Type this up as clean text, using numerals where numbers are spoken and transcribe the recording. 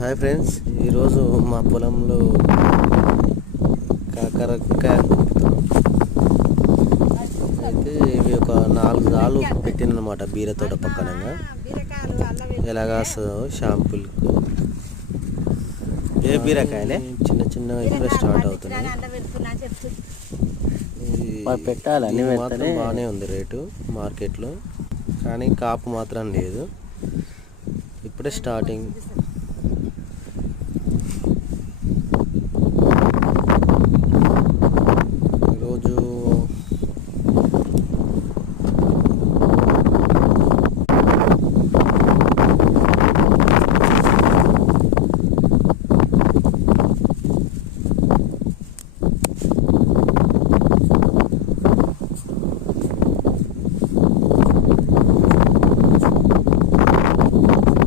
Hi friends, ఈరోజు మా పొలంలో కాకరకాయ అయితే ఇవి ఒక 4 రాళ్ళు పెట్టినమాట బీర తోట పక్కనంగా. ఎలాగాస్తుందో షాంపుల్కు ఏ బీరకాయలే చిన్న చిన్న ఇప్పుడే స్టార్ట్ అవుతున్నాయి. పెట్టాలని మాత్రం బాగానే ఉంది రేటు మార్కెట్లో, కానీ కాపు మాత్రం లేదు, ఇప్పుడే స్టార్టింగ్.